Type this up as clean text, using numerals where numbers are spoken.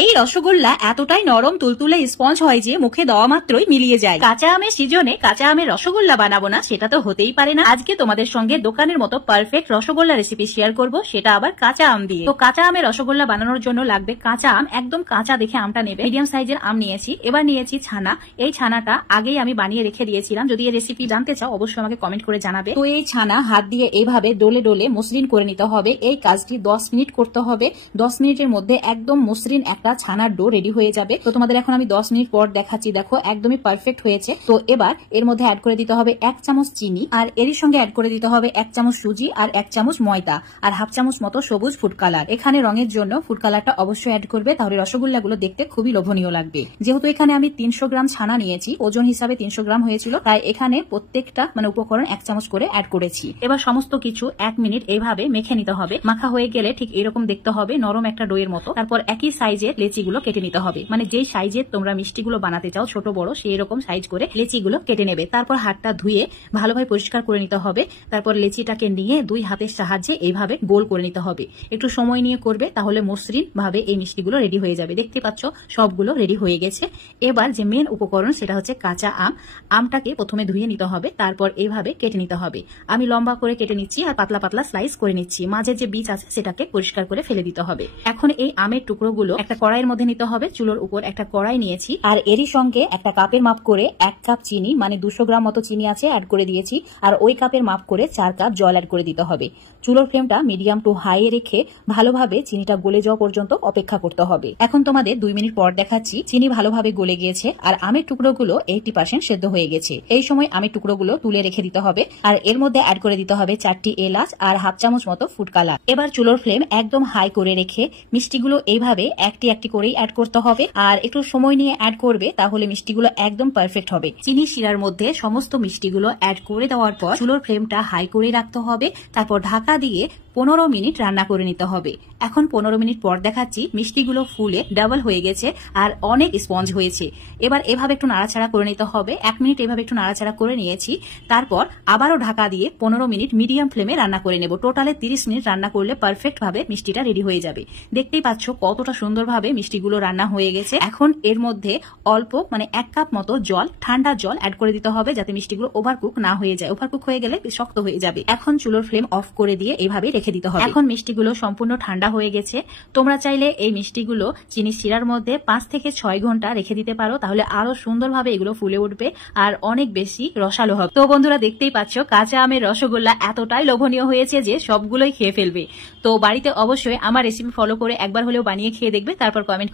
এই রসগোল্লা এতটাই নরম তুলতুলে স্পঞ্জ হয় যে মুখে দেওয়া মাত্রই মিলিয়ে যায়। কাঁচা আমের সিজনে কাঁচা আমের রসগোল্লা বানাবো না সেটা তো হতেই পারে না। আজকে তোমাদের সঙ্গে দোকানের মতো পারফেক্ট রসগোল্লা রেসিপি শেয়ার করব, সেটা আবার কাঁচা আম দিয়ে। তো কাঁচা আমের রসগোল্লা বানানোর জন্য লাগবে কাঁচা আম, একদম কাঁচা দেখে আমটা নেবে। মিডিয়াম সাইজের আম নিয়েছি। এবার নিয়েছি ছানা। এই ছানাটা আগেই আমি বানিয়ে রেখে দিয়েছিলাম। যদি এই রেসিপি জানতে চাও অবশ্যই আমাকে কমেন্ট করে জানাবে। তো এই ছানা হাত দিয়ে এইভাবে ডলে ডলে মসৃণ করে নিতে হবে। এই কাজটি 10 মিনিট করতে হবে। 10 মিনিটের মধ্যে একদম মসৃণ একটা ছানার ডো রেডি হয়ে যাবে। তো তোমাদের এখন আমি 10 মিনিট পর দেখাচ্ছি। দেখো একদমই পারফেক্ট হয়েছে। তো এবার এর মধ্যে অ্যাড করে দিতে হবে 1 চামচ চিনি, আর এরই সঙ্গে অ্যাড করে দিতে হবে 1 চামচ সুজি আর 1 চামচ ময়দা আর হাফ চামচ মতো সবুজ ফুড কালার। এখানে রঙের জন্য ফুড কালারটা অবশ্যই অ্যাড করবে, তাহলে রসগোল্লাগুলো দেখতে খুবই লোভনীয় লাগবে। যেহেতু এখানে আমি 300 গ্রাম ছানা নিয়েছি, ওজন হিসাবে 300 গ্রাম হয়েছিল, তাই এখানে প্রত্যেকটা উপকরণ 1 চামচ করে অ্যাড করেছি। এবার সমস্ত কিছু 1 মিনিট এইভাবে মেখে নিতে হবে। মাখা হয়ে গেলে ঠিক এরকম দেখতে হবে, নরম একটা ডোয়ের মতো। তারপর একই সাইজের লেচিগুলো কেটে নিতে হবে, মানে যেই সাইজের তোমরা মিষ্টিগুলো বানাতে চাও ছোট বড় সেই রকম সাইজ করে লেচিগুলো কেটে নেবে। তারপর হাতটা ধুয়ে ভালোভাবে পরিষ্কার করে নিতে হবে। তারপর লেচিটাকে নিয়ে 2 হাতের সাহায্যে এইভাবে গোল করে নিতে হবে। একটু সময় নিয়ে করবে, তাহলে মসৃণ ভাবে এই মিষ্টিগুলো রেডি হয়ে যাবে। দেখতে পাচ্ছ সবগুলো রেডি হয়ে গেছে। এবার যে মেন উপকরণ সেটা হচ্ছে কাঁচা আম। আমটাকে প্রথমে ধুয়ে নিতে হবে, তারপর এইভাবে কেটে নিতে হবে। আমি লম্বা করে কেটে নিচ্ছি আর পাতলা পাতলা স্লাইস করে নিচ্ছি। মাঝে যে বীজ আছে সেটাকে পরিষ্কার করে ফেলে দিতে হবে। এখন এই আমের টুকরোগুলো একটা কড়াইয়ের মধ্যে নিতে হবে। চুলোর উপর একটা কড়াই নিয়েছি, আর এরই সঙ্গে একটা কাপের মাপ করে 1 কাপ চিনি, মানে 200 গ্রাম মতো চিনি আছে, অ্যাড করে দিয়েছি। আর ওই কাপের মাপ করে 4 কাপ জল অ্যাড করে দিতে হবে। চুলোর ফ্লেমটা মিডিয়াম টু হাই রেখে ভালোভাবে চিনিটা গলে যাওয়া পর্যন্ত অপেক্ষা করতে হবে। এখন তোমাদের 2 মিনিট পর দেখাচ্ছি। চিনি ভালোভাবে গলে গিয়েছে আর আমের টুকরোগুলো 80% সেদ্ধ হয়ে গেছে। এই সময় আমের টুকরোগুলো তুলে রেখে দিতে হবে, আর এর মধ্যে অ্যাড করে দিতে হবে 4টি এলাচ আর হাফ চামচ মতো ফুড কালার। এবার চুলোর ফ্লেম একদম হাই করে রেখে মিষ্টিগুলো এইভাবে একটি একটি করেই অ্যাড করতে হবে, আর একটু সময় নিয়ে অ্যাড করবে, তাহলে মিষ্টিগুলো একদম পারফেক্ট হবে। চিনি শিরার মধ্যে সমস্ত মিষ্টিগুলো অ্যাড করে দেওয়ার পর চুলোর ফ্লেমটা হাই করে রাখতে হবে। তারপর ঢাকা দিয়ে 15 মিনিট রান্না করে নিতে হবে। এখন 15 মিনিট পর দেখাচ্ছি। মিষ্টিগুলো ফুলে ডাবল হয়ে গেছে আর অনেক স্পঞ্জ হয়েছে। এবার এভাবে একটু নাড়াচাড়া করে নিতে হবে। 1 মিনিট এভাবে একটু নাড়াচাড়া করে নিয়েছি। তারপর আবারও ঢাকা দিয়ে 15 মিনিট মিডিয়াম ফ্লেমে রান্না করে নেব। টোটালে 30 মিনিট রান্না করলে পারফেক্ট ভাবে মিষ্টিটা রেডি হয়ে যাবে। দেখতেই পাচ্ছ কতটা সুন্দরভাবে মিষ্টিগুলো রান্না হয়ে গেছে। এখন এর মধ্যে অল্প 1 কাপ মতো জল, ঠান্ডা জল অ্যাড করে দিতে হবে, যাতে মিষ্টিগুলো ওভারকুক না হয়ে যায়। ওভারকুক হয়ে গেলে শক্ত হয়ে যাবে। এখন চুলোর ফ্লেম অফ করে দিয়ে এইভাবে রেখে দিতে হবে। এখন মিষ্টিগুলো সম্পূর্ণ ঠান্ডা হয়ে গেছে। তোমরা চাইলে এই মিষ্টিগুলো চিনি শিরার মধ্যে 5 থেকে 6 ঘন্টা রেখে দিতে পারো, তাহলে আরো সুন্দরভাবে এগুলো ফুলে উঠবে আর অনেক বেশি রসালো হবে। তো বন্ধুরা দেখতেই পাচ্ছ কাঁচা আমের রসগোল্লা এতটাই লোভনীয় হয়েছে যে সবগুলোই খেয়ে ফেলবে। তো বাড়িতে অবশ্যই আমার রেসিপি ফলো করে একবার হলেও বানিয়ে খেয়ে দেখবে, তারপর কমেন্ট